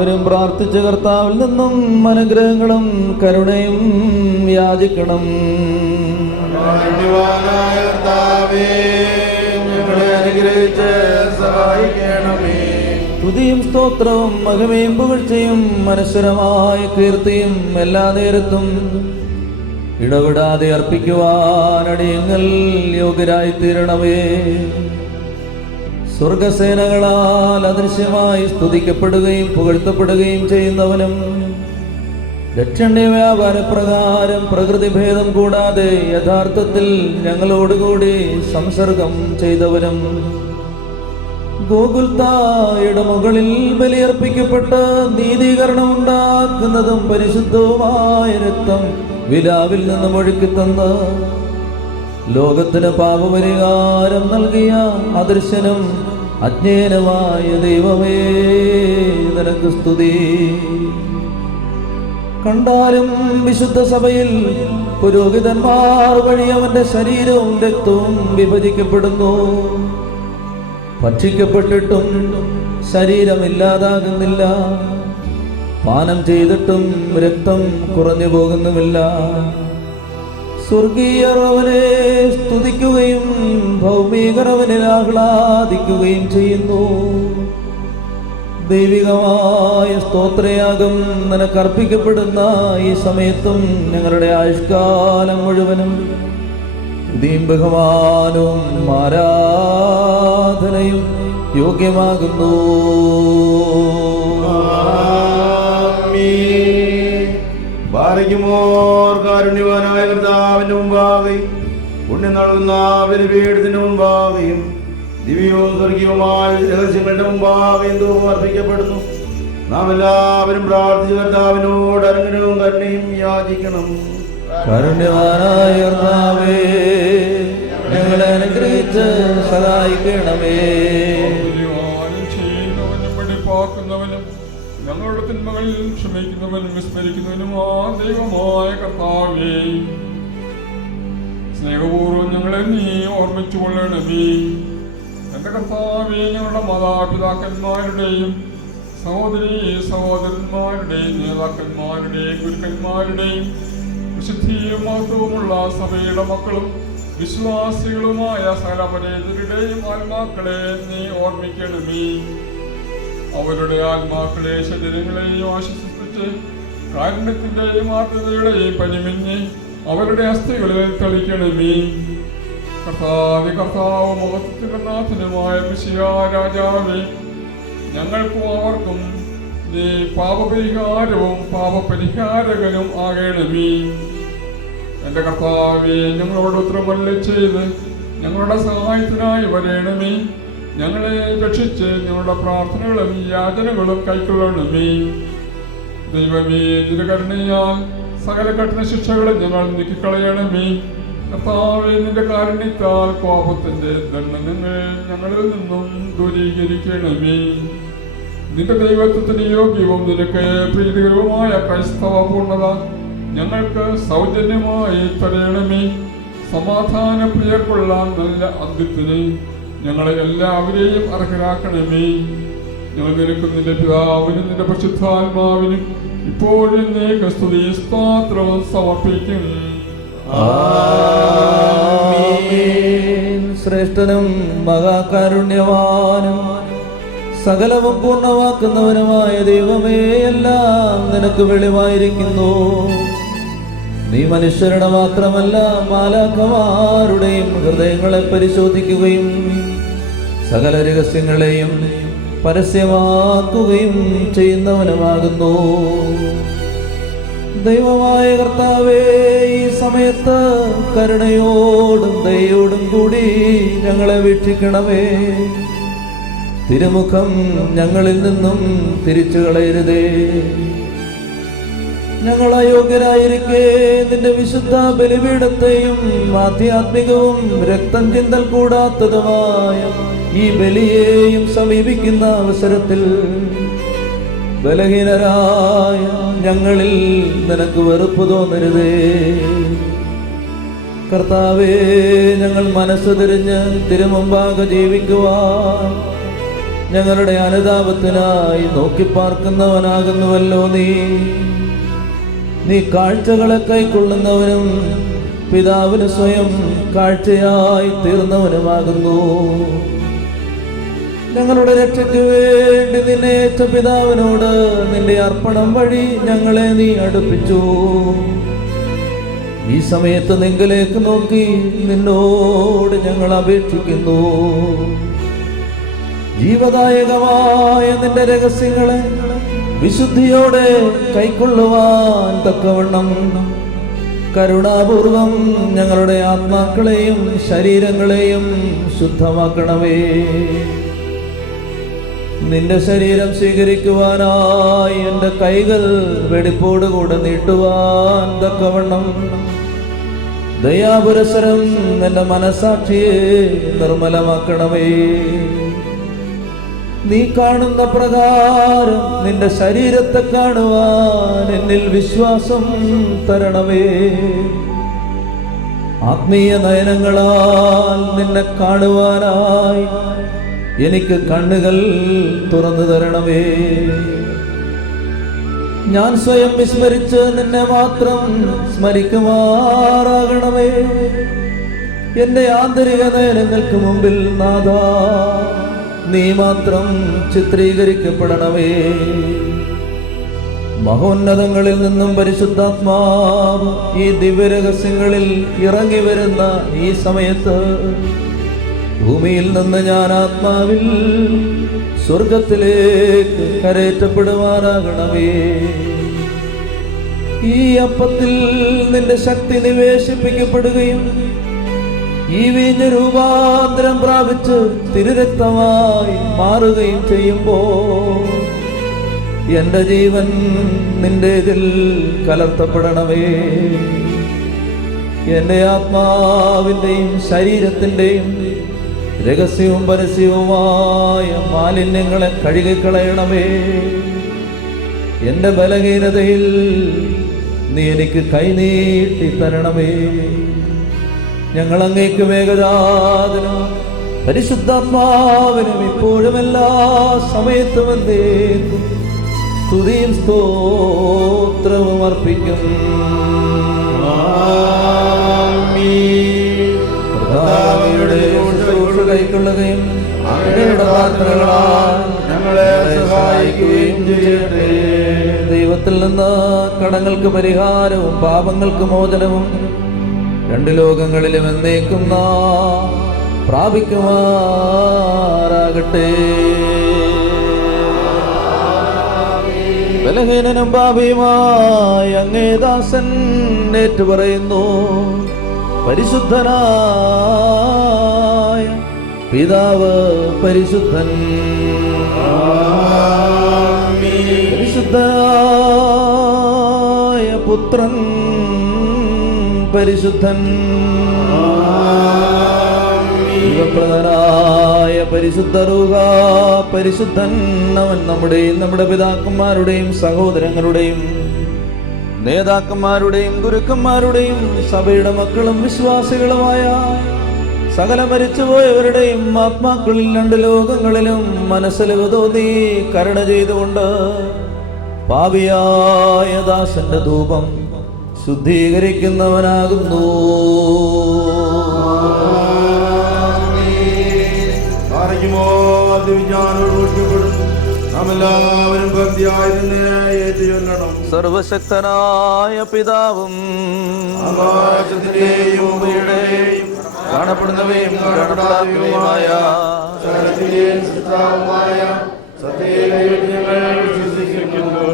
എല്ലാവരും പ്രാർത്ഥിച്ച കർത്താവിൽ നിന്നും അനുഗ്രഹങ്ങളും കരുണയും യാചിക്കണം. ഞങ്ങളെ അനുഗ്രഹിച്ച് സഹായിക്കണമേ. സ്തുതിയും സ്തോത്രവും മഹിമയും പുകഴ്ചയും മനശ്വരമായ കീർത്തിയും എല്ലാ നേരത്തും ഇടവിടാതെ അർപ്പിക്കുവാനടിയങ്ങൾ യോഗ്യരായി തീരണമേ. സ്വർഗസേനകളാൽ അദൃശ്യമായി സ്തുതിക്കപ്പെടുകയും പുകഴ്ത്തപ്പെടുകയും ചെയ്യുന്നവനും രക്ഷണ്യ വ്യാപാരപ്രകാരം പ്രകൃതിഭേദം കൂടാതെ യഥാർത്ഥത്തിൽ ഞങ്ങളോടുകൂടി സംസർഗം ചെയ്തവനും ഗോകുൽത്തായുടെ മുകളിൽ ബലിയർപ്പിക്കപ്പെട്ട് നീതീകരണം ഉണ്ടാക്കുന്നതും പരിശുദ്ധവുമായ രക്തം വിലാവിൽ നിന്നും ഒഴുക്കിത്തന്ന ലോകത്തിന് പാപപരിഹാരം നൽകിയ അദൃശ്യനും അജ്ഞേയനുമായ ദൈവമേ, നിനക്ക് സ്തുതി. കണ്ടാലും വിശുദ്ധ സഭയിൽ പുരോഹിതന്മാർ വഴി അവന്റെ ശരീരവും രക്തവും വിഭജിക്കപ്പെടുന്നു. ഭക്ഷിക്കപ്പെട്ടിട്ടും ശരീരമില്ലാതാകുന്നില്ല, പാനം ചെയ്തിട്ടും രക്തം കുറഞ്ഞു പോകുന്നുമില്ല. സ്വർഗീയർ അവനെ സ്തുതിക്കുകയും ഭൗമികർ അവനിൽ ആഹ്ലാദിക്കുകയും ചെയ്യുന്നു. ദൈവികമായ സ്തോത്രയാഗം നിനക്കർപ്പിക്കപ്പെടുന്ന ഈ സമയത്തും ഞങ്ങളുടെ ആയുഷ്കാലം മുഴുവനും സ്തുതിയും ബഹുമാനവും ആരാധനയും യോഗ്യമാകുന്നു. കാരുണ്യവാനായ കർത്താവിന്റെ മുമ്പാകെ പുണ്യം നൽകുന്ന ബലിപീഠത്തിന് മുമ്പാകെയും ദിവ്യവും സ്വർഗീയവുമായ രഹസ്യങ്ങളുടെ മുമ്പാകെയും ധൂപം അർപ്പിക്കപ്പെടുന്നു. നാം എല്ലാവരും പ്രാർത്ഥിച്ച കർത്താവിനോട് അനുഗ്രഹവും കരുണയും യാചിക്കണം. കാരുണ്യവാനായ കർത്താവേ, ഞങ്ങളെ അനുഗ്രഹിച്ച് സഹായിക്കണമേ. പഠിപ്പാക്കുന്നവനും ഞങ്ങളുടെ തിന്മകളിൽ ക്ഷമിക്കുന്നവനും വിസ്മരിക്കുന്നവനും ആ ദൈവമായ കർത്താവേ, സ്നേഹപൂർവ്വം ഞങ്ങളെ നീ ഓർമ്മിച്ചു കൊള്ളണമേ. എന്റെ കർത്താവേ, ഞങ്ങളുടെ മാതാപിതാക്കന്മാരുടെയും സഹോദരീ സഹോദരന്മാരുടെയും നേതാക്കന്മാരുടെയും ഗുരുക്കന്മാരുടെയും വിശുദ്ധിയും മഹത്വവുമുള്ള സഭയുടെ മക്കളും വിശ്വാസികളുമായ സകല പരേതരുടെയും ആത്മാക്കളെ നീ ഓർമ്മിക്കണമേ. അവരുടെ ആത്മാക്കളെ ശരീരങ്ങളെയും ആശ്വസിപ്പിച്ച് കാരുണ്യത്തിന്റെയും ആർദ്രതയുടെയും പനിമിഞ്ഞ് അവരുടെ അസ്ഥികളിൽ തളിക്കണമേ. കർത്താവ് മഹത്വത്തിന്റെ നാഥനുമായ മിശിഹാ രാജാവേ, ഞങ്ങൾക്കും അവർക്കും നീ പാപപരിഹാരവും പാപപരിഹാരകനും ആകണമേ. എന്റെ കർത്താവേ, ഞങ്ങളോട് ഉത്തരമല്ല ചെയ്ത് ഞങ്ങളുടെ സഹായത്തിനായി വരേണമേ. ഞങ്ങളെ രക്ഷിച്ച് ഞങ്ങളുടെ പ്രാർത്ഥനകളും യാചനകളും കൈക്കൊള്ളണമേ. ദൈവമേ, നിന്റെ കരുണയാൽ സകല കഠിന ശിക്ഷകളും ഞങ്ങൾ നീക്കിക്കളയണമേ. കർത്താവേ, നിന്റെ കാരുണ്യത്താൽ കോപത്തിന്റെ ദണ്ഡനങ്ങൾ ഞങ്ങളിൽ നിന്നും ദൂരീകരിക്കണമേ. നിന്റെ ദൈവത്വത്തിന് യോഗ്യവും നിനക്ക് പ്രീതികരവുമായ ക്രൈസ്തവ പൂർണ്ണത ഞങ്ങൾക്ക് സൗജന്യമായി തരയണമേ. സമാധാന പ്രിയർക്കുള്ള നല്ല അന്ത്യത്തിന് ഞങ്ങളെ എല്ലാവരെയും അർഹരാക്കണമേ. ഞങ്ങൾ നിനക്ക് നിന്റെ പിതാവിനും നിന്റെ പരിശുദ്ധാത്മാവിനും ഇപ്പോഴും നീക്ക് സ്തുതി സ്തോത്രവും സമർപ്പിക്കും. ശ്രേഷ്ഠനും മഹാകാരുണ്യവാനും സകലവും പൂർണ്ണമാക്കുന്നവനുമായ ദൈവമേ, എല്ലാം നിനക്ക് വെളിവായിരിക്കുന്നു. നീ മനുഷ്യരുടെ മാത്രമല്ല മാലാഖമാരുടെയും ഹൃദയങ്ങളെ പരിശോധിക്കുകയും സകല രഹസ്യങ്ങളെയും പരസ്യമാക്കുകയും ചെയ്യുന്നവനുമാകുന്നു. ദൈവമായ കർത്താവേ, ഈ സമയത്ത് കരുണയോടും ദയോടും കൂടി ഞങ്ങളെ വീക്ഷിക്കണമേ. തിരുമുഖം ഞങ്ങളിൽ നിന്നും തിരിച്ചു കളയരുതേ. ഞങ്ങൾ അയോഗ്യരായിരിക്കെ നിന്റെ വിശുദ്ധ ബലിപീഠത്തെയും ആധ്യാത്മികവും രക്തം ചിന്തൽ കൂടാത്തതുമായ ഈ ബലിയെയും സമീപിക്കുന്ന അവസരത്തിൽ ബലഹീനരായ ഞങ്ങളിൽ നിനക്ക് വെറുപ്പ് തോന്നരുതേ. കർത്താവേ, ഞങ്ങൾ മനസ്സ് തിരിഞ്ഞ് തിരുമുമ്പാകെ ജീവിക്കുവാൻ ഞങ്ങളുടെ അനുതാപത്തിനായി നോക്കിപ്പാർക്കുന്നവനാകുന്നുവല്ലോ നീ കാഴ്ചകളെ കൈക്കൊള്ളുന്നവനും പിതാവിന് സ്വയം കാഴ്ചയായി തീർന്നവനുമാകുന്നു. ഞങ്ങളുടെ രക്ഷയ്ക്ക് വേണ്ടി നിന്നേറ്റ പിതാവിനോട് നിന്റെ അർപ്പണം വഴി ഞങ്ങളെ നീ അടുപ്പിച്ചു. ഈ സമയത്ത് നിങ്കലേക്ക് നോക്കി നിന്നോട് ഞങ്ങൾ അപേക്ഷിക്കുന്നു. ജീവദായകമായ നിന്റെ രഹസ്യങ്ങളെ വിശുദ്ധിയോടെ കൈക്കൊള്ളുവാൻ തക്കവണ്ണം കരുണാപൂർവം ഞങ്ങളുടെ ആത്മാക്കളെയും ശരീരങ്ങളെയും ശുദ്ധമാക്കണമേ. നിന്റെ ശരീരം സ്വീകരിക്കുവാനായി എൻ്റെ കൈകൾ വെടിപ്പോടുകൂടെ നീട്ടുവാൻ തക്കവണ്ണം ദയാപുരസരം എൻ്റെ മനസാക്ഷിയെ നിർമ്മലമാക്കണമേ. നീ കാണുന്ന പ്രകാരം നിന്റെ ശരീരത്തെ കാണുവാൻ എന്നിൽ വിശ്വാസം തരണമേ. ആത്മീയ നയനങ്ങളാൽ നിന്നെ കാണുവാനായി എനിക്ക് കണ്ണുകൾ തുറന്നു തരണമേ. ഞാൻ സ്വയം വിസ്മരിച്ച് നിന്നെ മാത്രം സ്മരിക്കുമാറാകണമേ. എന്റെ ആന്തരിക നയനങ്ങൾക്ക് മുമ്പിൽ നാഥാ നീ മാത്രം ചിത്രീകരിക്കപ്പെടണമേ. മഹോന്നതങ്ങളിൽ നിന്നും പരിശുദ്ധാത്മാവ് ഈ ദിവ്യരഹസ്യങ്ങളിൽ ഇറങ്ങി വരുന്ന ഈ സമയത്ത് ഭൂമിയിൽ നിന്ന് ഞാൻ ആത്മാവിൽ സ്വർഗത്തിലേക്ക് കരേറ്റപ്പെടുവാനാകണമേ. ഈ അപ്പത്തിൽ നിന്റെ ശക്തി നിവേശിപ്പിക്കപ്പെടുകയും ഈ വീഞ്ഞ് രൂപാന്തരം പ്രാപിച്ച് തിരുരക്തമായി മാറുകയും ചെയ്യുമ്പോൾ എന്റെ ജീവൻ നിന്റേതിൽ കലർത്തപ്പെടണമേ. എന്റെ ആത്മാവിൻ്റെയും ശരീരത്തിൻ്റെയും രഹസ്യവും പരസ്യവുമായ മാലിന്യങ്ങളെ കഴുകിക്കളയണമേ. എന്റെ ബലഹീനതയിൽ നീ എനിക്ക് കൈനീട്ടി തരണമേ. ഞങ്ങൾ അങ്ങേക്ക് വേഗജാതനും പരിശുദ്ധാത്മാവിനും ഇപ്പോഴും എല്ലാ സമയത്തും എന്നേക്കും സ്തുതിയും സ്തോത്രവും അർപ്പിക്കും. കൈക്കൊള്ളുകയും ഞങ്ങളെ സഹായിക്കുകയും ചെയ്യട്ടെ. ദൈവത്തിൽ നിന്ന് കടങ്ങൾക്ക് പരിഹാരവും പാപങ്ങൾക്ക് മോചനവും രണ്ട് ലോകങ്ങളിലും എന്നേക്കും നാം പ്രാപിക്കുമാറാകട്ടെ. ബലഹീനനും പാപിയുമായി അങ്ങേ ദാസൻ ഏറ്റുപറയുന്നു. പരിശുദ്ധനായ പിതാവ് പരിശുദ്ധൻ, പരിശുദ്ധനായ പുത്രൻ പരിശുദ്ധൻ, ജീവപ്രദനായ പരിശുദ്ധ റൂഹ പരിശുദ്ധൻ. അവൻ നമ്മുടെ പിതാക്കന്മാരുടെയും സഹോദരങ്ങളുടെയും നേതാക്കന്മാരുടെയും ഗുരുക്കന്മാരുടെയും സഭയുടെ മക്കളും വിശ്വാസികളുമായ സകല മരിച്ചുപോയവരുടെയും ആത്മാക്കളിൽ രണ്ട് ലോകങ്ങളിലും മനസ്സിലവ് തോന്നി കരുണ ചെയ്തുകൊണ്ട് പാപിയായ ദാസന്റെ ധൂപം ശുദ്ധീകരിക്കുന്നവനാകുന്നു. സർവശക്തനായ പിതാവും ആകാശത്തിന്റെയും ഭൂമിയുടെയും കാണപ്പെടുന്നവയും കാണപ്പെടാത്തവയുമായ വിശ്വസിക്കുന്നു.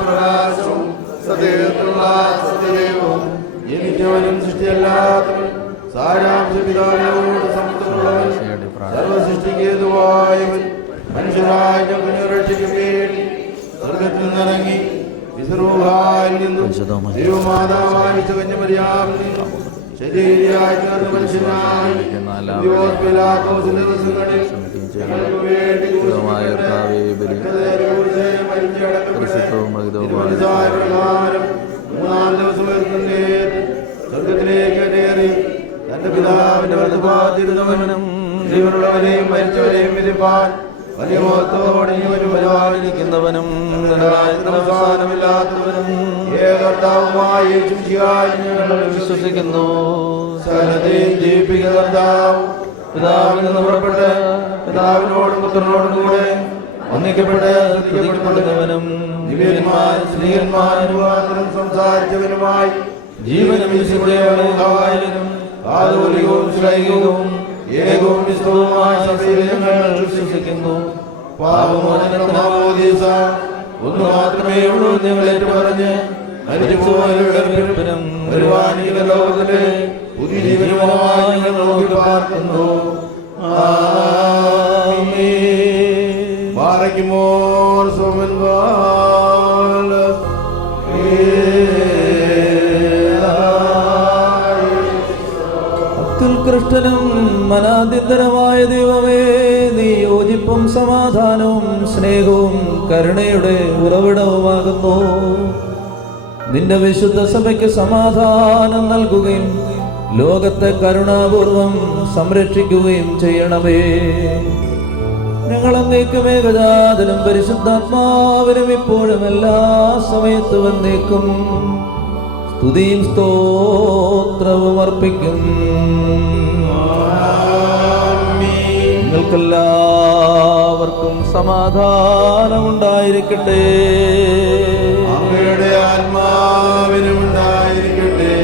പ്രകാശവും സത്യത്തിലുള്ള സത്യവും ജനിച്ചവനും സൃഷ്ടിയല്ലാത്തവൻ സാരാംശ പിതാവിനോട് സമത്വമുള്ളവൻ സർവസൃഷ്ടിക്കേതുവായവൻ മനുഷ്യരായ രക്ഷയ്ക്കും വേണ്ടി സ്വർഗത്തിൽ നിന്നിറങ്ങി വിസ്രൂഹായിൽ നിന്നും ദൈവമാതാവായ കന്യമറിയാമിൽ നിന്നും ശരീരയായി തീർന്ന മനുഷ്യനായി ദിവസങ്ങളിൽ ഞങ്ങൾക്ക് വേണ്ടി മൂന്നാം ദിവസം സ്വർഗത്തിലേക്ക് കയറി കാത്തിരുന്നവനും ജീവനുള്ളവരെയും മരിച്ചവരെയും വിധിപ്പാൻ വലിയ മഹത്വത്തോടെ പരിപാലിക്കുന്നവനും അവസാനമില്ലാത്തവനും ഏകർത്താവുമായി വിശ്വസിക്കുന്നു. സകലത്തെയും ജീവിപ്പിക്കുന്ന കർത്താവ് പിതാവിൽ നിന്ന് പുറപ്പെട്ട് പിതാവിനോടും പുത്രനോടും കൂടെ ഒന്നിക്കപ്പെട്ട് സ്തുതിക്കപ്പെടുന്നവനും ദിവ്യന്മാരും സ്ത്രീയന്മാരും സംസാരിച്ചവനുമായി ജീവനും വിശുദ്ധയും കാതോലികവും ശ്ലൈകവും ഏകവും വിശുദ്ധവുമായ സഭയിൽ ഞങ്ങൾ വിശ്വസിക്കുന്നു. പാപമോചനത്തിനാമോദീസ ഒന്ന് മാത്രമേ ഉള്ളൂ ഞങ്ങൾ ഏറ്റുപറഞ്ഞ് മരിച്ചുപോയവരുടെ ഉയർപ്പിനും വരുവാനിരിക്കുന്ന ലോകത്തിലെ പുതിയ ജീവനുമായി ഞങ്ങൾ നോക്കി പാർക്കുന്നു. ആമേൻ. പാറയ്ക്കുമോർ സോമൻ അത്യുത്കൃഷ്ടനും മനാദ്യന്തരമായ ദൈവമേ, നീ യോജിപ്പും സമാധാനവും സ്നേഹവും കരുണയുടെ ഉറവിടവുമാകുന്നു. നിന്റെ വിശുദ്ധ സഭയ്ക്ക് സമാധാനം നൽകുകയും ലോകത്തെ കരുണാപൂർവം സംരക്ഷിക്കുകയും ചെയ്യണമേ. ഞങ്ങളെന്നേക്കും ഏകജാതനും പരിശുദ്ധാത്മാവിനും ഇപ്പോഴും എല്ലാ സമയത്തും എന്നേക്കും സ്തുതിയും സ്തോത്രവും അർപ്പിക്കും. നിങ്ങൾക്കെല്ലാവർക്കും സമാധാനം ഉണ്ടായിരിക്കട്ടെ. അങ്ങയുടെ ആത്മാവിനും ഉണ്ടായിരിക്കട്ടെ.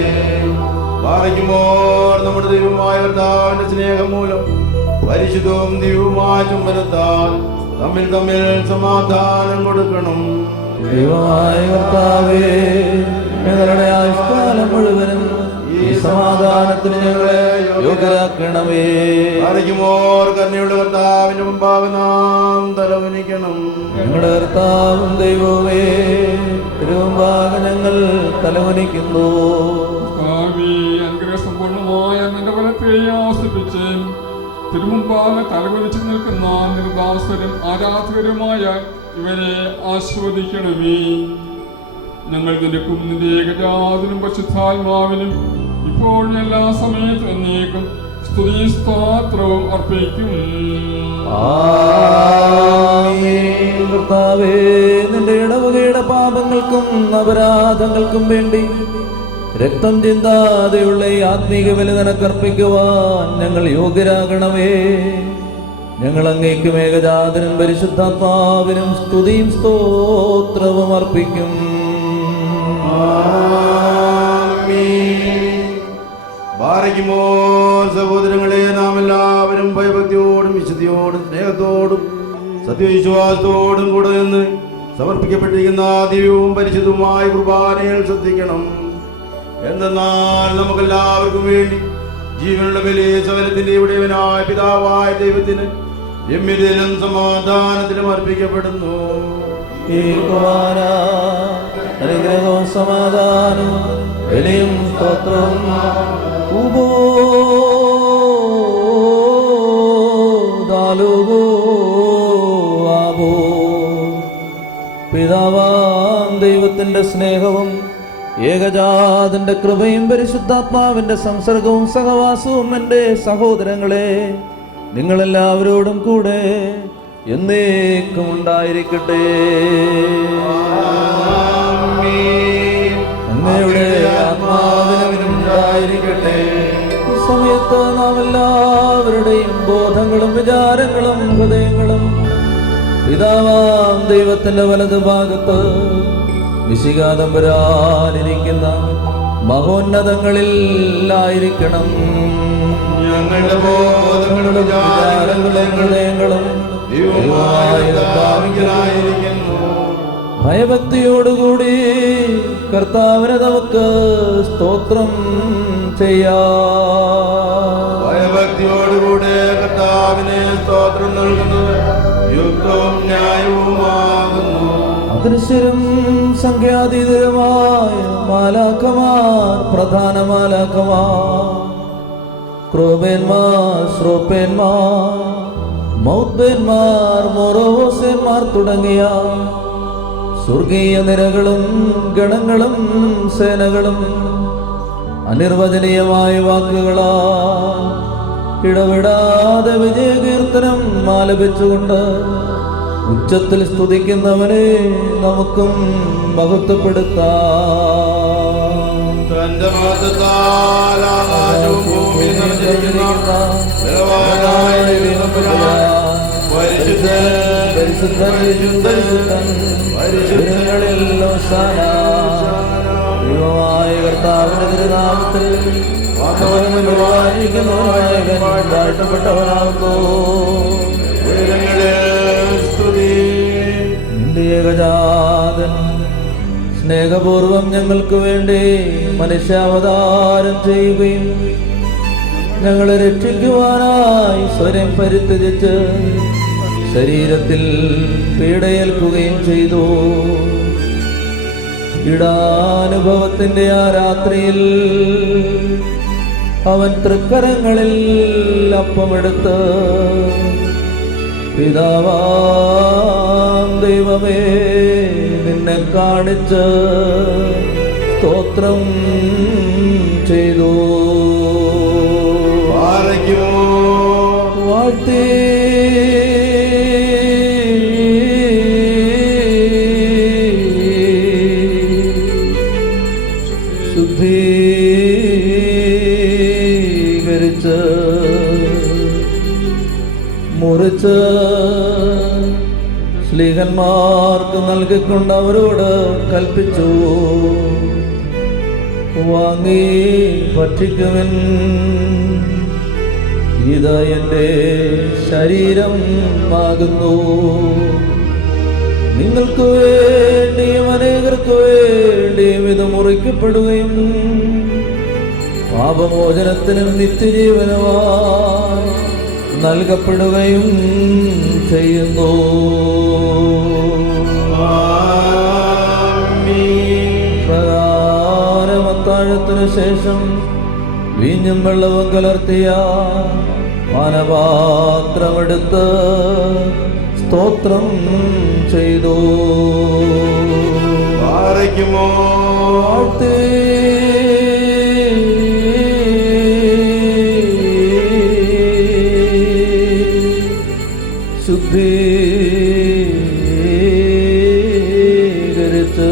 പാറയ്ക്കുമോർ നമ്മുടെ ദൈവമായ കർത്താവിന്റെ സ്നേഹം മൂലം പരിശുദ്ധവും ദിവ്യവുമായ ചുംബനത്താൽ തമ്മിൽ തമ്മിൽ സമാധാനം കൊടുക്കണം. ദൈവമായ കർത്താവേ, ഞങ്ങളുടെ ആയുഷ്കാലം മുഴുവനും ഈ സമാധാനത്തിന് ഞങ്ങളെ യോഗ്യരാക്കണമേ. പാറയ്ക്കുമോർ കരുണയുള്ള കർത്താവിന്റെ മുമ്പാകെ നാം തലകുനിക്കണം. ഞങ്ങളുടെ കർത്താവും ദൈവമേ, തിരുമുമ്പാകെ ഞങ്ങൾ തലകുനിക്കുന്നു. അനുഗ്രഹസമ്പൂർണമായ നിന്റെ വലത്തെ ആസ്വദിപ്പിച്ച് തിരുമുമ്പാകെ തലകുനിച്ച് നിൽക്കുന്ന നിർദാസരും ആരാധകരുമായ ഇവരെ ആസ്വദിക്കണമേ. ഞങ്ങൾ നിനക്കും നിന്റെ ഏകജാതനും പരിശുദ്ധാത്മാവിനും ഇപ്പോഴും എല്ലാ സമയത്തും എന്നേക്കും സ്തുതി സ്തോത്രവും അർപ്പിക്കും. ആമേൻ. കർത്താവേ, നിന്റെ ഇടവകയുടെ പാപങ്ങൾക്കും അപരാധങ്ങൾക്കും വേണ്ടി രക്തം ചിന്താതെയുള്ള ഈ ആത്മീക ബലി നിനക്കർപ്പിക്കുവാൻ ഞങ്ങൾ യോഗ്യരാകണമേ. ഞങ്ങൾ അങ്ങേക്കും ഏകജാതനും പരിശുദ്ധാത്മാവിനും സ്തുതിയും സ്തോത്രവും അർപ്പിക്കും. പാറയ്ക്കുമോർ സഹോദരങ്ങളെ, നാം എല്ലാവരും ഭയഭക്തിയോടും വിശുദ്ധിയോടും സ്നേഹത്തോടും സത്യവിശ്വാസത്തോടും കൂടെ നിന്ന് സമർപ്പിക്കപ്പെട്ടിരിക്കുന്ന ദിവ്യവും പരിശുദ്ധവുമായ കുർബാനയിൽ ശ്രദ്ധിക്കണം. എന്തെന്നാൽ നമുക്കെല്ലാവർക്കും വേണ്ടി ജീവനുള്ള ബലി സകലത്തിന്റെ ഉടയവനായ പിതാവായ ദൈവത്തിന് രമ്യതയിലും സമാധാനത്തിലും അർപ്പിക്കപ്പെടുന്നു. ഈ കുർബാന അനുഗ്രഹവും സമാധാനവും ബലിയും സ്തോത്രവും പിതാവാം ദൈവത്തിന്റെ സ്നേഹവും ഏകജാതന്റെ കൃപയും പരിശുദ്ധാത്മാവിന്റെ സംസർഗവും സഹവാസവും എൻ്റെ സഹോദരങ്ങളെ നിങ്ങളെല്ലാവരോടും കൂടെ എന്നേക്കും ഉണ്ടായിരിക്കട്ടെ. അങ്ങയുടെ ആത്മാവിനും ഉണ്ടായിരിക്കട്ടെ. ഈ സമയത്ത് നാം എല്ലാവരുടെയും ബോധങ്ങളും വിചാരങ്ങളും ഹൃദയങ്ങളും പിതാവാം ദൈവത്തിന്റെ വലതു ഭാഗത്ത് വിശികാതം വരാനിരിക്കുന്ന മഹോന്നതങ്ങളിലായിരിക്കണം. ഞങ്ങളുടെ ബോധങ്ങളും വിചാരങ്ങളും ഹൃദയങ്ങളും ഭയഭക്തിയോടുകൂടി കർത്താവിനെ നമുക്ക് സ്തോത്രം ചെയ്യാം. ഭയഭക്തിയോടുകൂടെ കർത്താവിനെ സ്തോത്രം നൽകുന്നത് യുക്തവും ന്യായവുമാകുന്നു. അദൃശ്യരും സംഖ്യാതീതരുമായ മാലാഖമാർ, പ്രധാന മാലാഖമാർ, ക്രോബേന്മാർ, ശ്രോപ്പേന്മാർ, മൗദ്ബേന്മാർ, മൊറോസേന്മാർ തുടങ്ങിയ സ്വർഗീയ നിരകളും ഗണങ്ങളും സേനകളും അനിർവചനീയമായ വാക്കുകളാ ഇടവിടാതെ വിജയകീർത്തനം ആലപിച്ചുകൊണ്ട് ഉച്ചത്തിൽ സ്തുതിക്കുന്നവനെ നമുക്കും മഹത്വപ്പെടുത്താം. തന്റെ മഹത്വത്താൽ ആകാശവും ഭൂമിയും നിറഞ്ഞിരിക്കുന്ന ബലവാനായ ദൈവത്തമ്പുരാൻ, പരിശുദ്ധൻ പരിശുദ്ധൻ പരിശുദ്ധൻ പരിശുദ്ധങ്ങളിൽ ഹോശാന. ദൈവമായ കർത്താവിന്റെ തിരുനാമത്തിൽ വാഴ്ത്തപ്പെട്ടവനാകുന്നു. നിന്റെ ഏകജാതൻ സ്നേഹപൂർവം ഞങ്ങൾക്ക് വേണ്ടി മനുഷ്യാവതാരം ചെയ്യുകയും ഞങ്ങളെ രക്ഷിക്കുവാനായി സ്വരം പരിത്യജിച്ച് ശരീരത്തിൽ പീഡയേൽക്കുകയും ചെയ്തു. പീഡാനുഭവത്തിന്റെ ആ രാത്രിയിൽ അവൻ തൃക്കരങ്ങളിൽ അപ്പമെടുത്ത് പിതാവാം ദൈവമേ നിന്നെ കാണിച്ച് സ്തോത്രം ചെയ്തു. വാഴ്ത്തി ശുദ്ധീകരിച്ച് മുറിച്ച് ശ്ലീഹന്മാർക്ക് നൽകിക്കൊണ്ട് അവരോട് കൽപ്പിച്ചു, വാങ്ങി ഭക്ഷിക്കുവിൻ, ഇത് എൻ്റെ ശരീരം ആകുന്നു. നിങ്ങൾക്ക് വേണ്ടിയും അനേകർക്ക് വേണ്ടിയും ഇത് മുറിക്കപ്പെടുകയും പാപമോചനത്തിനും നിത്യജീവനുമായി നൽകപ്പെടുകയും ചെയ്യുന്നു. പ്രകാരമത്താഴത്തിനു ശേഷം വീഞ്ഞും വെള്ളവും കലർത്തിയ പാനപാത്രമെടുത്ത് സ്തോത്രം ചെയ്തു. വാഴ്ത്തി ശുദ്ധീകരിച്ച്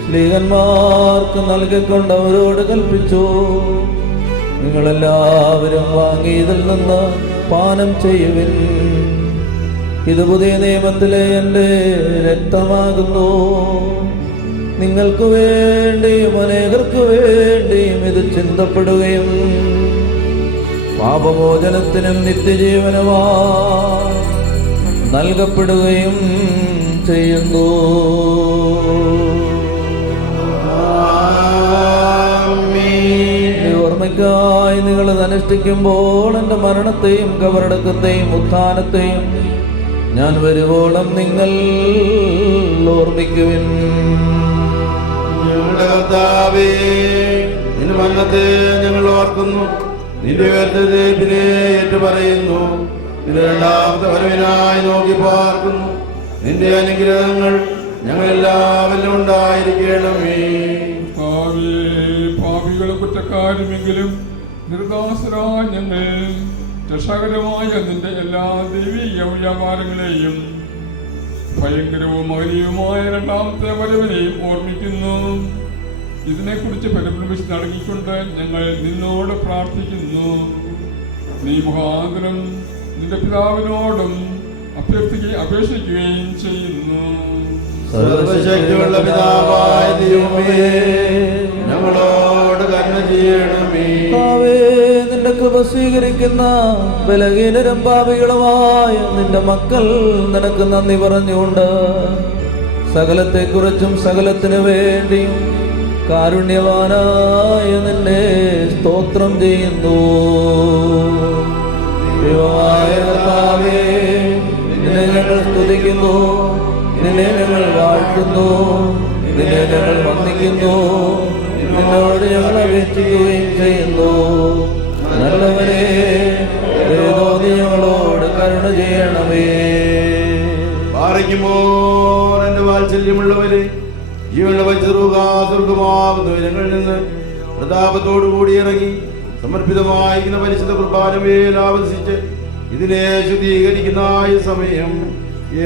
സ്ത്രീകന്മാർക്ക് നൽകിക്കൊണ്ട് അവരോട് കൽപ്പിച്ചു, നിങ്ങളെല്ലാവരും വാങ്ങി ഇതിൽ നിന്ന് പാനം ചെയ്യുവിൻ, ഇത് പുതിയ നിയമത്തിലെ എൻ്റെ രക്തമാകുന്നു. നിങ്ങൾക്ക് വേണ്ടിയും അനേകർക്ക് വേണ്ടിയും ഇത് ചിന്തപ്പെടുകയും പാപമോചനത്തിനും നിത്യജീവനുമായി നൽകപ്പെടുകയും ചെയ്യുന്നു. ഓർമ്മയ്ക്കായി നിങ്ങൾ അനുഷ്ഠിക്കുമ്പോൾ എൻ്റെ മരണത്തെയും കബറടക്കത്തെയും ഉത്ഥാനത്തെയും ഞാൻ വരുവോളം നിങ്ങൾ ഓർമ്മിക്കുവിൻ. ഞങ്ങളുടെ കർത്താവേ, നിന്റെ മരണത്തെ ഞങ്ങൾ ഓർക്കുന്നു, നിന്റെ ഉയർത്തതിനെ ഏറ്റുപറയുന്നു. നിന്റെ രണ്ടാമത്തെ വരവിനായി നോക്കി പാർക്കുന്നു. നിന്റെ അനുഗ്രഹങ്ങൾ ഞങ്ങളെല്ലാവരിലും ഉണ്ടായിരിക്കണമേ. പാപികളും കുറ്റക്കാരുമെങ്കിലും നിർദാസരായ ഞങ്ങൾ രക്ഷകരമായ നിന്റെ എല്ലാ ദൈവീയ വ്യാപാരങ്ങളെയും ഭയങ്കരവും മഹനീയവുമായ രണ്ടാമത്തെ വരവിനെയും ഓർമ്മിക്കുന്നു. ഇതിനെക്കുറിച്ച് പരിഭ്രമിച്ച് നടങ്ങിക്കൊണ്ട് ഞങ്ങൾ നിന്നോട് പ്രാർത്ഥിക്കുന്നു. നീ മുഖാന്തരം നിന്റെ പിതാവിനോടും അപേക്ഷിക്കുകയും ചെയ്യുന്നു. സർവശക്തിയുള്ള പിതാവായ ദൈവമേ, ഞങ്ങളോട് കരുണ ചെയ്യണമേ. നിന്റെ കൃപ സ്വീകരിക്കുന്ന ബലഹീനരും പാപികളുമായ നിന്റെ മക്കൾ നിനക്ക് നന്ദി പറഞ്ഞുകൊണ്ട് സകലത്തെക്കുറിച്ചും സകലത്തിനു വേണ്ടിയും കാരുണ്യവാനായ നിന്നെ സ്തോത്രം ചെയ്യുന്നു. ദൈവമായ കർത്താവേ, നിന്നെ ഞങ്ങൾ സ്തുതിക്കുന്നു, നിന്നെ ഞങ്ങൾ വാഴ്ത്തുന്നു, നിന്നെ ഞങ്ങൾ വന്ദിക്കുന്നു, നിന്നോട് ഞങ്ങൾ അപേക്ഷിക്കുകയും ചെയ്യുന്നു. നല്ലവരെ നീ ഞങ്ങളോട് കരുണ ചെയ്യണമേ. എന്റെ വാത്സല്യമുള്ളവരെ, ജീവനുള്ള സ്വർഗമാകുന്നു ഞങ്ങളിൽ നിന്ന് പ്രതാപത്തോടു കൂടി ഇറങ്ങി സമർപ്പിതമായിരിക്കുന്ന പരിശുദ്ധ കുർബാനമേൽ ആവസിച്ച് ഇതിനെ ശുദ്ധീകരിക്കുന്ന ഈ സമയം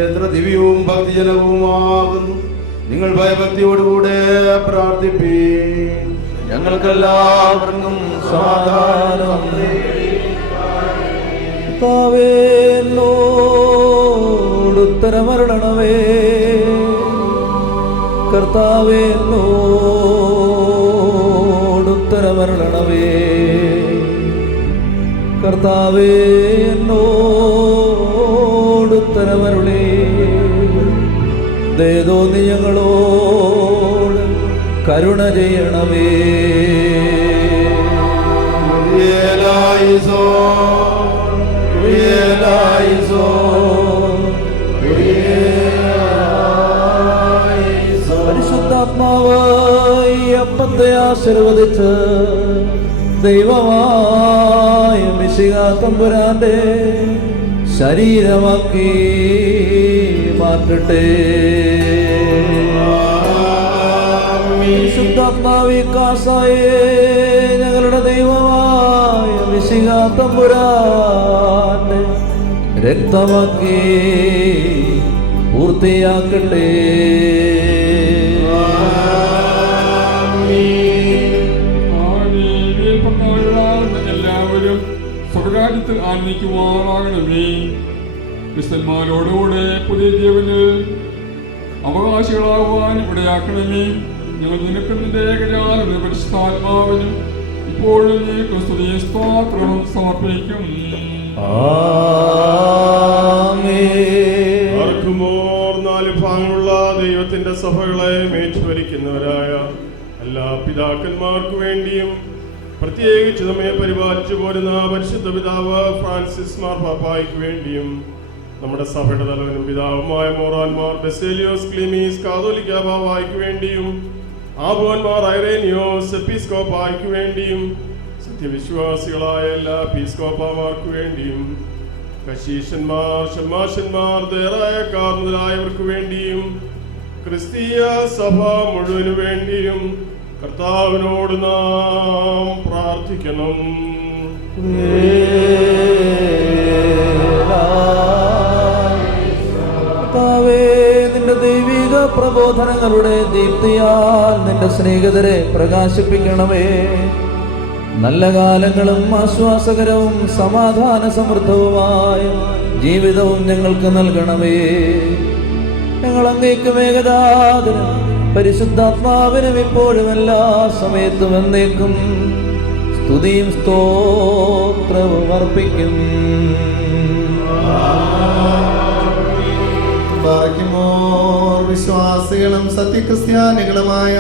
എത്ര ദിവ്യവും ഭക്തിജനകവുമാകുന്നു. നിങ്ങൾ ഭയഭക്തിയോടുകൂടെ പ്രാർത്ഥിപ്പീൻ. ഞങ്ങൾക്കെല്ലാവർക്കും സമാധാനം ഉത്തരമരണമേ. കർത്താവേ ഉത്തരമരണമേ. കർത്താവേ ഉത്തരമരുളേ. ദയതോന്നി ഞങ്ങളോട് കരുണ ചെയ്യണമേ. പരിശുദ്ധാത്മാവ് ഈ അപ്പത്തെ ആശീർവദിച്ച് ദൈവമായ മിശിഹാ തമ്പുരാന്റെ ശരീരമാക്കി മാറ്റട്ടെ. പരിശുദ്ധാത്മാവികാസായേ ഞങ്ങളുടെ ദൈവമായ മിശിഹാ തമ്പുരാന്റെ രക്തമാക്കി പൂർത്തിയാക്കട്ടെ. എല്ലാവരും സ്വർഗ്ഗരാജ്യത്തിൽ ആനന്ദിക്കുമാറാകണമേ. ക്രിസ്തന്മാരോടുകൂടെ പുതിയ ജീവന് അവകാശികളാകുവാൻ ഇടയാക്കണമേ. ഞങ്ങൾ നിനക്ക് നിന്റെ ഏകജാതനും പരിശുദ്ധാത്മാവിനും ഇപ്പോഴും നീ ക്രിസ്തുവിനെ സ്തോത്രവും സമർപ്പിക്കും. ആർക്കുമോർ 4 ഭാഗങ്ങളുള്ള ദൈവത്തിന്റെ സഭകളെ മേച്ചുഭരിക്കുന്നവരായ എല്ലാ പിതാക്കന്മാർക്കു വേണ്ടിയും പ്രത്യേകിച്ച് നമ്മെ പരിപാലിച്ചു പോരുന്ന പരിശുദ്ധ പിതാവ് ഫ്രാൻസിസ് മാർപ്പാപ്പായ്ക്ക് വേണ്ടിയും നമ്മുടെ സഭയുടെ തലവനും പിതാവുമായ മോറാൻമാർ ബെസേലിയോസ് ക്ലീമീസ് കാതോലിക്ക ബാവായ്ക്ക് വേണ്ടിയും ആബോന്മാർ ഐറേനിയോസ് എപ്പിസ്കോപ്പായ്ക്ക് വേണ്ടിയും സത്യവിശ്വാസികളായ എല്ലാ എപ്പിസ്കോപ്പാമാർക്ക് വേണ്ടിയും കശീശന്മാർ ഷമാശന്മാർ ദേറായക്കാർ മുതലായവർക്ക് വേണ്ടിയും ക്രിസ്തീയ സഭ മുഴുവനു വേണ്ടിയും കർത്താവിനോട് നാം പ്രാർത്ഥിക്കണം. നിന്റെ ദൈവിക പ്രബോധനങ്ങളുടെ ദീപ്തിയാൽ നിന്റെ സ്നേഹിതരെ പ്രകാശിപ്പിക്കണമേ. നല്ല കാലങ്ങളും ആശ്വാസകരവും സമാധാന സമൃദ്ധവുമായ ജീവിതവും ഞങ്ങൾക്ക് നൽകണമേ. ഞങ്ങൾ അങ്ങേക്കും ഏകജാതനും പരിശുദ്ധാത്മാവിനും ഇപ്പോഴും എല്ലാ സമയത്തും എന്നേക്കും സ്തുതിയും സ്തോത്രവും അർപ്പിക്കും. വിശ്വാസികളും സത്യക്രിസ്ത്യാനികളുമായ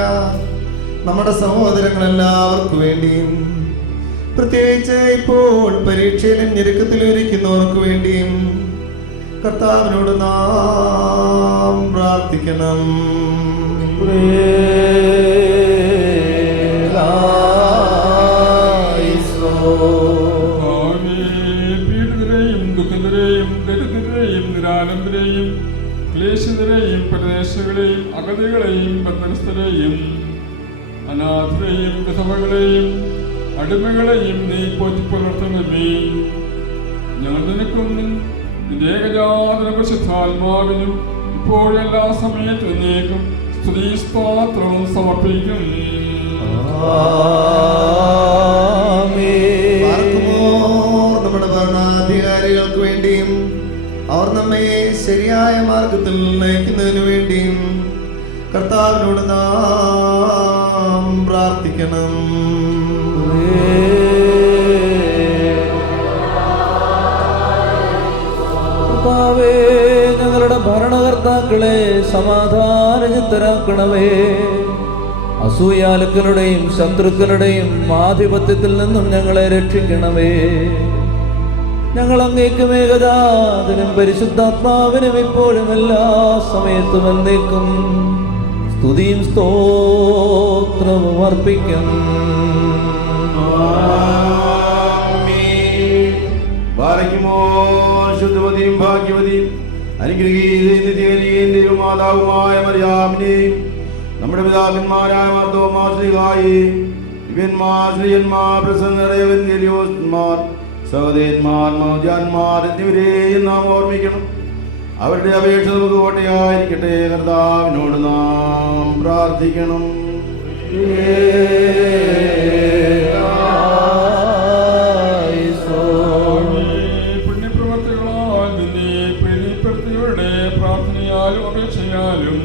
നമ്മുടെ സഹോദരങ്ങളെല്ലാവർക്കു വേണ്ടിയും പ്രത്യേകിച്ച് ഇപ്പോൾ പരീക്ഷയിലും ഞെരുക്കത്തിലും ഇരിക്കുന്നവർക്ക് വേണ്ടിയും കർത്താവിനോട് നാം പ്രാർത്ഥിക്കണം. പീഡിതരെയും ദുഃഖിതരെയും ദരിദ്രരെയും നിരാലംബരെയും ക്ലേശിതരെയും പ്രദേശങ്ങളെയും അഗതികളെയും ബന്ധനസ്ഥരെയും അനാഥരെയും വിധവകളെയും അടിമകളെയും നീ പോറ്റി പുലർത്തണമേ. ഞങ്ങൾ നിനക്കും നിന്റെ ഏകജാതന പരിശുദ്ധാത്മാവിനും ഇപ്പോഴെല്ലാ സമയത്തും എന്നേക്കും സ്തുതി സ്തോത്രവും സമർപ്പിക്കും. നമ്മുടെ ഭരണാധികാരികൾക്ക് വേണ്ടിയും അവർ നമ്മെ ശരിയായ മാർഗത്തിൽ നയിക്കുന്നതിന് വേണ്ടിയും കർത്താവിനോട് നാം പ്രാർത്ഥിക്കണം. കർത്താവേ, ഞങ്ങളുടെ ഭരണകർത്താക്കളെ സമാധാനചിത്തരാക്കണമേ. അസൂയാലുക്കളുടെയും ശത്രുക്കളുടെയും ആധിപത്യത്തിൽ നിന്നും ഞങ്ങളെ രക്ഷിക്കണമേ. ഞങ്ങൾ അങ്ങേക്കും ഏകജാതനും പരിശുദ്ധാത്മാവിനും ഇപ്പോഴും എല്ലാ സമയത്തും എന്നേക്കും സ്തുതിയും സ്തോത്രവും അർപ്പിക്കും. ശുദ്ധവതിയും ഭാഗ്യവതിയും അനുഗ്രഹീതയും മാതാവുമായ മറിയാമിനെയും നമ്മുടെ പിതാക്കന്മാരായ മാർത്തോമാശ്രീകായെയും ദിവ്യന്മാർ, ശ്രീയന്മാർ, പ്രസംഗരേവൻ, ഗലിയോസ്മാർ, സഹോദയന്മാർ, മൗജാന്മാർ എന്നിവരെയും നാം ഓർമ്മിക്കണം. അവരുടെ അപേക്ഷ നമുക്ക് കോട്ടയായിരിക്കട്ടെ. കർത്താവിനോട് നാം പ്രാർത്ഥിക്കണം. പുണ്യപ്രവർത്തികളാൽ നിന്നെ പ്രീതിപ്പെടുത്തിയവരുടെ പ്രാർത്ഥനയാലും അപേക്ഷയാലും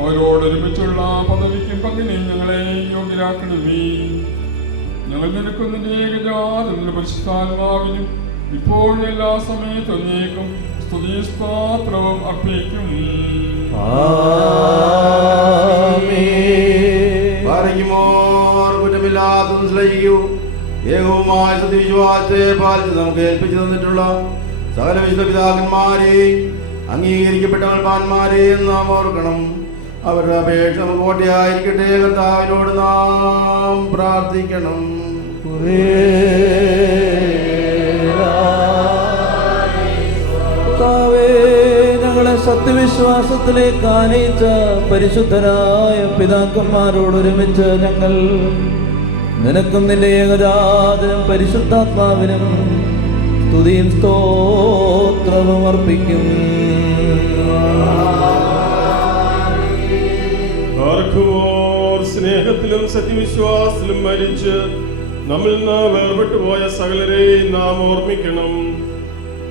അവരോടൊരുമിച്ചുള്ള പദവിക്കും പങ്കിനും ഞങ്ങളെ യോഗ്യരാക്കണമേ. ഞങ്ങൾ നിനക്കും നിന്റെ ഏകജാതന്റെ പരിശുദ്ധാത്മാവിനും ഇപ്പോഴും എല്ലാ സമയത്തും നീക്കും സ്തുതി സ്തോത്രവും അർപ്പിക്കും. കുറ്റമില്ലാത്തതും ശ്ലയിക്കൂ ഏകവുമായ സത്യവിശ്വാസത്തെ പാലിച്ച് നമുക്ക് ഏൽപ്പിച്ചു തന്നിട്ടുള്ള സകല വിശുദ്ധ പിതാക്കന്മാരെയും അംഗീകരിക്കപ്പെട്ട മൽപ്പാന്മാരെയും നാം ഓർക്കണം. അവരുടെ അപേക്ഷ നമുക്ക് കോട്ടയായിരിക്കട്ടെ. കർത്താവിനോട് നാം പ്രാർത്ഥിക്കണം. ഞങ്ങളെ സത്യവിശ്വാസത്തിലേക്ക് ആനയിച്ച പരിശുദ്ധരായ പിതാക്കന്മാരോടൊരുമിച്ച് ഞങ്ങൾ നിനക്കും നിന്റെ ഏകജാതനും പരിശുദ്ധാത്മാവിനും സ്തുതിയും സ്തോത്രവും അർപ്പിക്കും. സ്നേഹത്തിലും സത്യവിശ്വാസത്തിലും മരിച്ച് നമ്മിൽ നിന്ന് വേർപെട്ടു പോയ സകലരെയും നാം ഓർമ്മിക്കണം.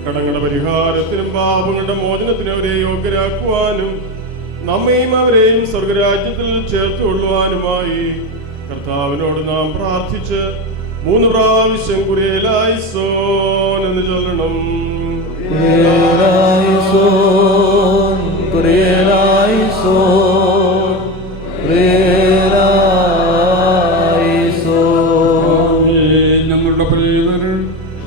കടങ്ങളുടെ പരിഹാരത്തിനും പാപങ്ങളുടെ മോചനത്തിനും അവരെ യോഗ്യരാക്കുവാനും നമ്മയും അവരെയും സ്വർഗരാജ്യത്തിൽ ചേർത്തുകൊള്ളുവാനുമായി കർത്താവിനോട് നാം പ്രാർത്ഥിച്ച് 3 പ്രാവശ്യം കുരിയലായിസോൻ എന്ന് ചൊല്ലണം. ഞങ്ങളുടെ പ്രിയതർ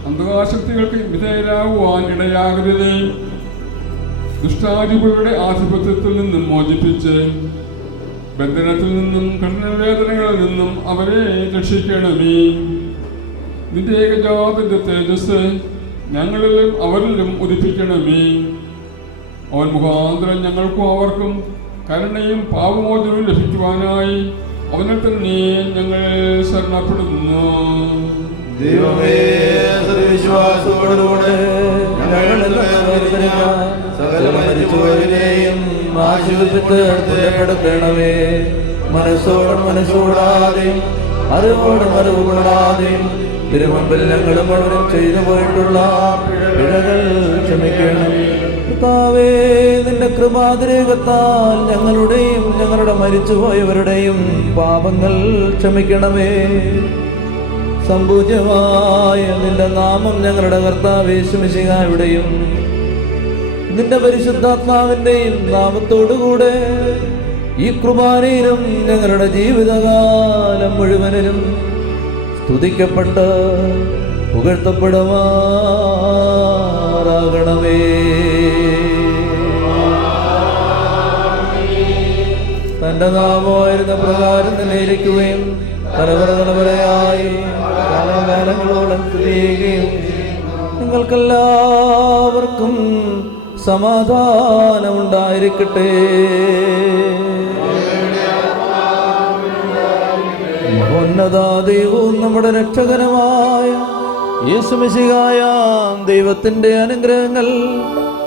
അന്ധകാശക്തികൾക്ക് വിധേയരാകുവാൻ ഇടയാകരുതേ. ദുഷ്ടാധിപതിയുടെ ആധിപത്യത്തിൽ നിന്നും മോചിപ്പിച്ച് ബന്ധനത്തിൽ നിന്നും കഠിനവേദനകളിൽ നിന്നും അവരെ രക്ഷിക്കണമേ. നിന്റെ ഏകജാതന്റെ തേജസ് ഞങ്ങളിലും അവരിലും ഉദിപ്പിക്കണമേ. അവൻ മുഖാന്തരം ഞങ്ങൾക്കും അവർക്കും കരുണയും പാപമോചനവും ലഭിക്കുവാനായി അവനെ തന്നെ ഞങ്ങൾ ശരണപ്പെടുന്നു. ദൈവമേ, സത്യവിശ്വാസത്തോടുകൂടെ സകല മരിച്ചുപോയവരെയും ആശീർവദിക്കണമേ. മനസ്സോടും മനസ്സോടാതെയും അറിവോടും അറിവ് കൂടാതെയും തിരുമുമ്പിൽ ഞങ്ങളും അവരും ചെയ്തു പോയിട്ടുള്ള പിഴകൾ ക്ഷമിക്കണം. കർത്താവേ, നിന്റെ കൃപാതിരേകത്താൽ ഞങ്ങളുടെയും ഞങ്ങളുടെ മരിച്ചുപോയവരുടെയും പാപങ്ങൾ ക്ഷമിക്കണമേ. സംപൂജ്യമായ നിന്റെ നാമം ഞങ്ങളുടെ കർത്താവേ യേശുമിശിഹായുടെയും നിന്റെ പരിശുദ്ധാത്മാവിന്റെയും നാമത്തോടുകൂടെ ഈ കുർബാനയിലും ഞങ്ങളുടെ ജീവിതകാലം മുഴുവനിലും സ്തുതിക്കപ്പെട്ട് പുകഴ്ത്തപ്പെടുമാറാകണമേ. തന്റെ നാമമായിരുന്ന പ്രകാരം നിലയിരിക്കുകയും തലമുറ തലമുറയായി കാലകാലങ്ങളോളം സ്തുതിക്കുകയും നിങ്ങൾക്കെല്ലാവർക്കും സമാധാനമുണ്ടായിരിക്കട്ടെ. മഹോന്നതദൈവവും നമ്മുടെ രക്ഷകനുമായ യേശുമിശിഹായ ദൈവത്തിന്റെ അനുഗ്രഹങ്ങൾ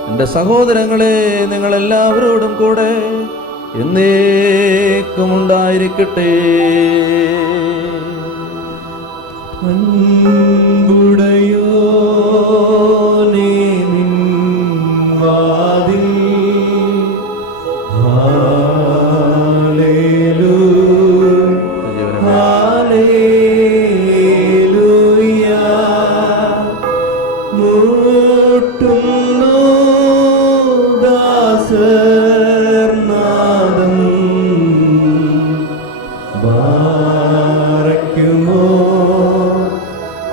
എൻ്റെ സഹോദരങ്ങളെ നിങ്ങളെല്ലാവരോടും കൂടെ എന്നേക്കും ഉണ്ടായിരിക്കട്ടെ. അൻപുടയോനേ നിൻ വാതിൽ ഹല്ലേലൂയ മുട്ടുന്നു ദാസർനാദം ബാരക്കുമോ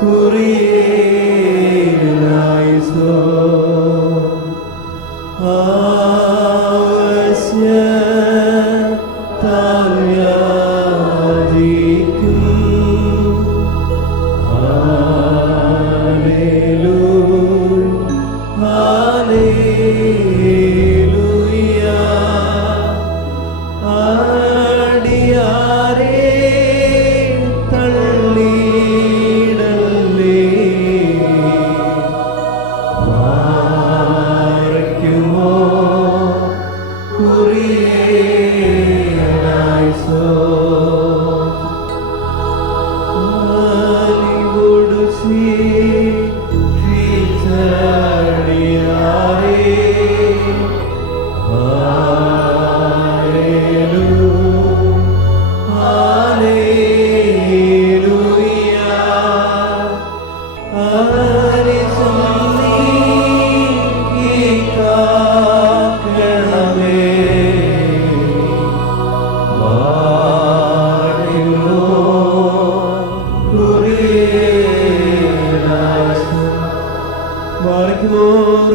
കുരിയലായിസോ ആവശ്യ താൽയാജിക്കും ഹല്ലേലൂയ ഹല്ലേലൂയ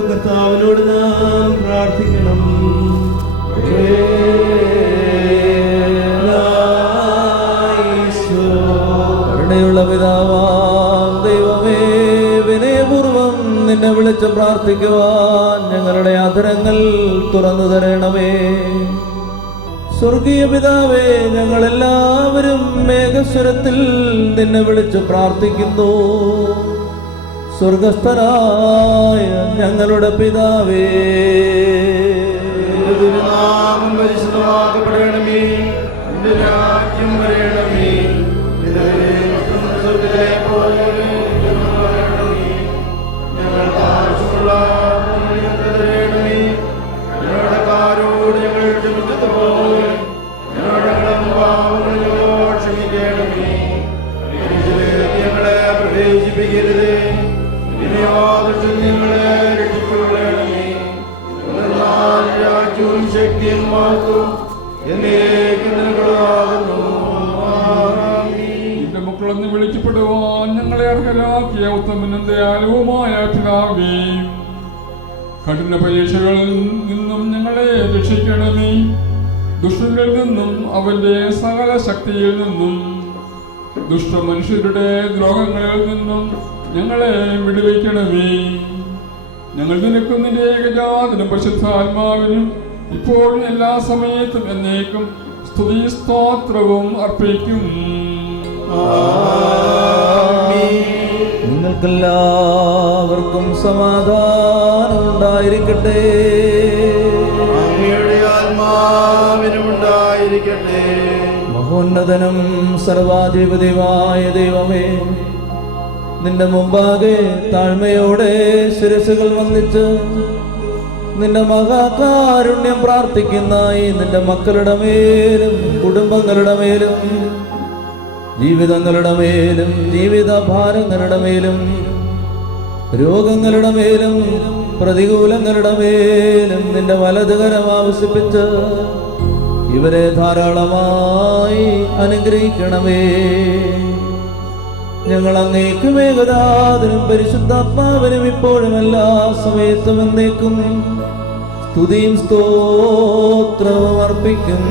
കർത്താവിനോട് നാം പ്രാർത്ഥിക്കണം. കരുണയുള്ള പിതാവാം ദൈവമേ, വിനയപൂർവം നിന്നെ വിളിച്ച് പ്രാർത്ഥിക്കുവാൻ ഞങ്ങളുടെ അധരങ്ങൾ തുറന്നു തരണമേ. സ്വർഗീയ പിതാവേ, ഞങ്ങളെല്ലാവരും മേഘസ്വരത്തിൽ നിന്നെ വിളിച്ച് പ്രാർത്ഥിക്കുന്നു. സ്വർഗസ്ഥനായ ഞങ്ങളുടെ പിതാവേ, നിന്റെ തിരുനാമം പരിശുദ്ധമാക്കപ്പെടണമേ. നിന്റെ രാജ്യം വരണമേ. നിന്റെ ഇഷ്ടം സ്വർഗ്ഗത്തിലെ പോലെ ഭൂമിയിലും വരണമേ. ഞങ്ങൾക്ക് ആവശ്യമുള്ള ആഹാരം ഞങ്ങൾക്ക് തരണമേ. ഞങ്ങളുടെ കാരോട് ഞങ്ങൾ ക്ഷമിച്ചതുപോലെ ഞങ്ങളുടെ പാപങ്ങളോട് ക്ഷമിക്കണമേ. പരീക്ഷയിലേക്ക് ഞങ്ങളെ പ്രവേശിപ്പിക്കരുത്. നിങ്ങളെ രക്ഷിക്കണമേ. രാജ്യവും ശക്തിയും മാർക്കും എന്നേക്കും നിനക്കുള്ളതാകുന്നു. നിന്റെ മക്കളെന്ന് വിളിക്കപ്പെടുവാൻ ഞങ്ങളെ അർഹരാക്കിയ ഉത്തമനും ദയാലുവുമായ പിതാവേ, കഠിന പരീക്ഷകളിൽ നിന്നും ഞങ്ങളെ രക്ഷിക്കണമേ. ദുഷ്ടനിൽ നിന്നും അവന്റെ സകല ശക്തിയിൽ നിന്നും ദുഷ്ടമനുഷ്യരുടെ ദ്രോഹങ്ങളിൽ നിന്നും ഞങ്ങളെ വിടുവിക്കണമേ. ഞങ്ങൾ നിനക്കും നിന്റെ ഏകജാതനും പരിശുദ്ധാത്മാവിനും ഇപ്പോഴും എല്ലാ സമയത്തും എന്നേക്കും സ്തുതി സ്തോത്രവും അർപ്പിക്കും. നിങ്ങൾക്കെല്ലാവർക്കും സമാധാനം ഉണ്ടായിരിക്കട്ടെ. അങ്ങയുടെ ആത്മാവിനും ഉണ്ടായിരിക്കട്ടെ. മഹോന്നതനും സർവാധിപതിയുമായ ദൈവമേ, നിന്റെ മുമ്പാകെ താഴ്മയോടെ ശിരസുകൾ വന്ദിച്ച് നിന്റെ മഹാകാരുണ്യം പ്രാർത്ഥിക്കുന്ന ഈ നിന്റെ മക്കളുടെ മേലും കുടുംബങ്ങളുടെ മേലും ജീവിതങ്ങളുടെ മേലും ജീവിതഭാരങ്ങളുടെ മേലും രോഗങ്ങളുടെ മേലും പ്രതികൂലങ്ങളുടെ മേലും നിന്റെ വലതുകരം ആവശ്യപ്പിച്ച് ഇവരെ ധാരാളമായി അനുഗ്രഹിക്കണമേ. ഞങ്ങൾ അങ്ങേക്കും ഏകജാതനും പരിശുദ്ധാത്മാവിനും ഇപ്പോഴും എല്ലാ സമയത്തും എന്നേക്കും സ്തുതിയും സ്തോത്രവും അർപ്പിക്കും.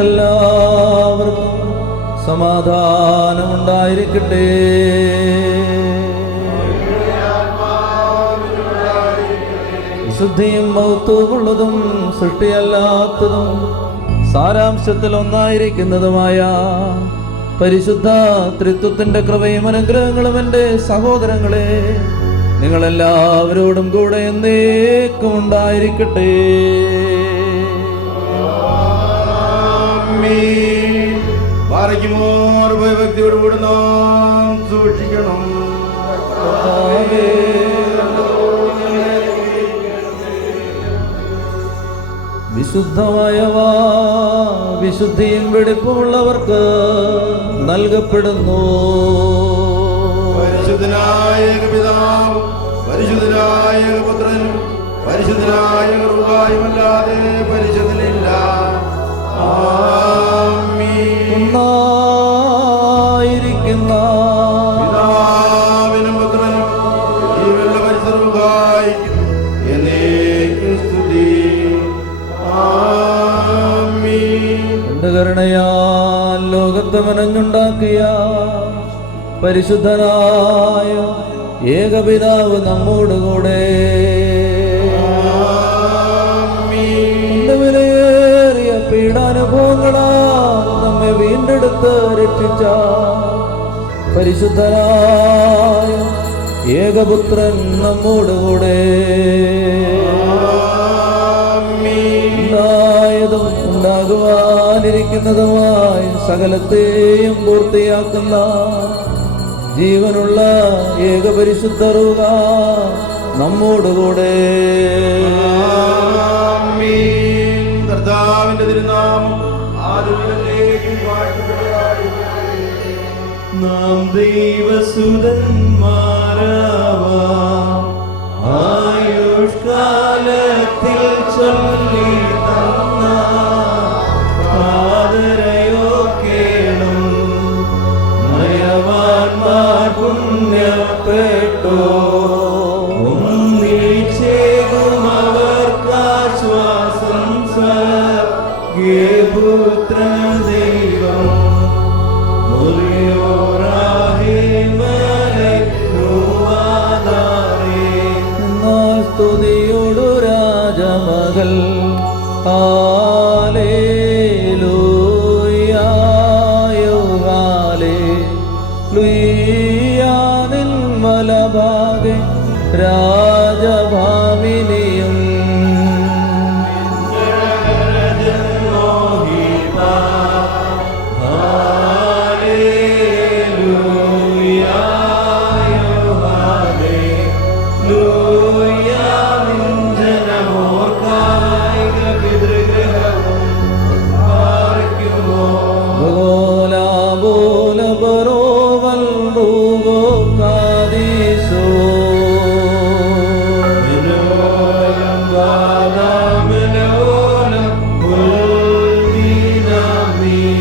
നിങ്ങൾക്കെല്ലാവർക്കും സമാധാനമുണ്ടായിരിക്കട്ടെ. വിശുദ്ധിയും മഹത്വമുള്ളതും സൃഷ്ടിയല്ലാത്തതും സാരാംശത്തിൽ ഒന്നായിരിക്കുന്നതുമായ പരിശുദ്ധ ത്രിത്വത്തിന്റെ കൃപയും അനുഗ്രഹങ്ങളും എൻ്റെ സഹോദരങ്ങളെ നിങ്ങളെല്ലാവരോടും കൂടെ എന്നേക്കും ഉണ്ടായിരിക്കട്ടെ. ഭയഭക്തിയോടുകൂടി നാം സൂക്ഷിക്കണം. വിശുദ്ധമായവ വിശുദ്ധിയും വെടിപ്പുമുള്ളവർക്ക് നൽകപ്പെടുന്നു. പരിശുദ്ധനായ പിതാവും പരിശുദ്ധനായ പുത്രനും പരിശുദ്ധനായ റൂഹായുമല്ലാതെ പരിശുദ്ധനില്ല. ഒന്നായിരിക്കുന്ന പിതാവിനും പുത്രനും ജീവനുള്ള പരിശുദ്ധ റൂഹായിക്കും എന്നേക്കും സ്തുതി. എന്റെ കരുണയാൽ ലോകത്തെ മനഞ്ഞുണ്ടാക്കിയ പരിശുദ്ധനായ ഏകപിതാവ് നമ്മോടുകൂടെ എന്റെ വിലയേറിയ പീഡാനുഭവങ്ങളാൽ നമ്മെ വീണ്ടെടുത്ത് രക്ഷിച്ച പരിശുദ്ധനായ ഏകപുത്രൻ നമ്മോടുകൂടെ ഉണ്ടായതും ഉണ്ടാകുവാനിരിക്കുന്നതുമായ സകലത്തെയും പൂർത്തിയാക്കുന്ന ജീവനുള്ള ഏകപരിശുദ്ധ റൂഹ നമ്മോടുകൂടെ. ആമീൻ. കർത്താവിന്റെ തിരുനാമം ആദിമുതലേക്കും വാഴ്ത്തപ്പെടുമാറാകട്ടെ. നാം ദൈവസുതന്മാരാവാം, ആയുഷ്കാലത്തിൽ ചൊല്ലി തന്ന ആദരയോ കേളും. നയവാന്മാർ പുണ്യപ്പെട്ടോ, ഒന്നിച്ചേകും അവർക്കാശ്വാസം സ്വർഗീയപുത്രൻ ദൈവം. സ്തുതിയോടു രാജമകൾ ലുയ്യാനിൻ വലഭാഗെ രാജഭാമിനിയും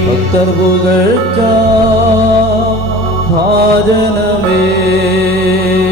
ഭക്തർ പുകഴ്ച ഭാജന